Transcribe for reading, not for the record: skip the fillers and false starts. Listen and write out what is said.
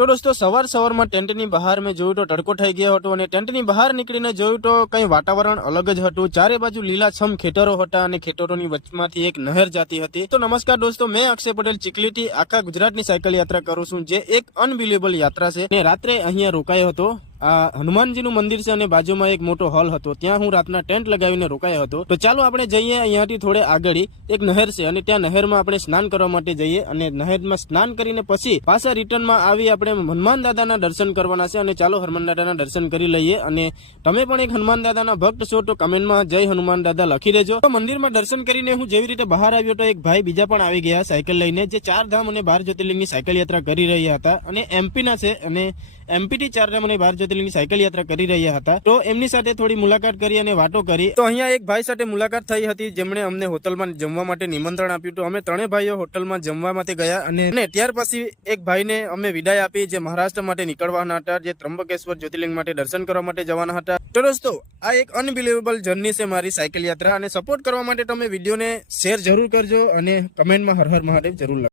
તો દોસ્તો સવારમાં ટેન્ટની બહાર મેં જોયું તો તડકો થઈ ગયો હતો અને ટેન્ટની બહાર નીકળીને જોયું તો કઈ વાતાવરણ અલગ જ હતું। ચારે બાજુ લીલાછમ ખેતરો હતા અને ખેતરોની વચમાંથી એક નહેર જાતી હતી। તો નમસ્કાર દોસ્તો, મેં અક્ષય પટેલ ચીખલીથી આખા ગુજરાતની સાયકલ યાત્રા કરું છું, જે એક અનબિલિવેબલ યાત્રા છે। અને રાત્રે અહીંયા રોકાયો હતો। આ હનુમાનજીનું મંદિર છે અને બાજુમાં એક મોટો હોલ હતો, ત્યાં હું રાતના ટેન્ટ લગાવીને રોકાયો હતો। તો ચાલો આપણે જઈએ અહીંયાથી થોડે આગળ એક નહેર છે અને ત્યાં નહેરમાં આપણે સ્નાન કરવા માટે જઈએ અને નહેરમાં સ્નાન કરીને પછી પાછા રિટર્નમાં આવી આપણે હનુમાન દાદાના દર્શન કરવાના છે। અને ચાલો હનુમાન દાદાના દર્શન કરી લઈએ। અને તમે પણ એક હનુમાન દાદાના ભક્ત છો તો કમેન્ટમાં જય હનુમાન દાદા લખી દેજો। તો મંદિરમાં દર્શન કરીને હું જેવી રીતે બહાર આવ્યો તો એક ભાઈ બીજા પણ આવી ગયા સાયકલ લઈને, જે 4 ધામ અને 12 જ્યોતિર્લિંગની સાયકલ યાત્રા કરી રહ્યા હતા અને એમપી ના છે અને એમપી થી 4 ધામ અને 12 જ્યોતિર્લિંગની સાયકલ યાત્રા કરી રહ્યા હતા। તો એમની સાથે થોડી મુલાકાત કરી અને વાતો કરી। તો અહીંયા એક ભાઈ સાથે મુલાકાત થઈ હતી, જેમણે અમને હોટલમાં જમવા માટે નિમંત્રણ આપ્યું। તો અમે ત્રણેય ભાઈઓ હોટલમાં જમવા માટે ગયા અને ત્યાર પછી એક ભાઈને અમે વિદાય આપી, જે મહારાષ્ટ્ર માટે નીકળવાના હતા, જે ત્રંબકેશ્વર જ્યોતિર્લિંગ માટે દર્શન કરવા માટે જવાના હતા। તો દોસ્તો, આ એક અનબિલિવેબલ જર્ની છે મારી સાયકલ યાત્રા, અને સપોર્ટ કરવા માટે તમે વિડીયોને શેર જરૂર કરજો અને કમેન્ટમાં હર હર મહાદેવ જરૂર લખો।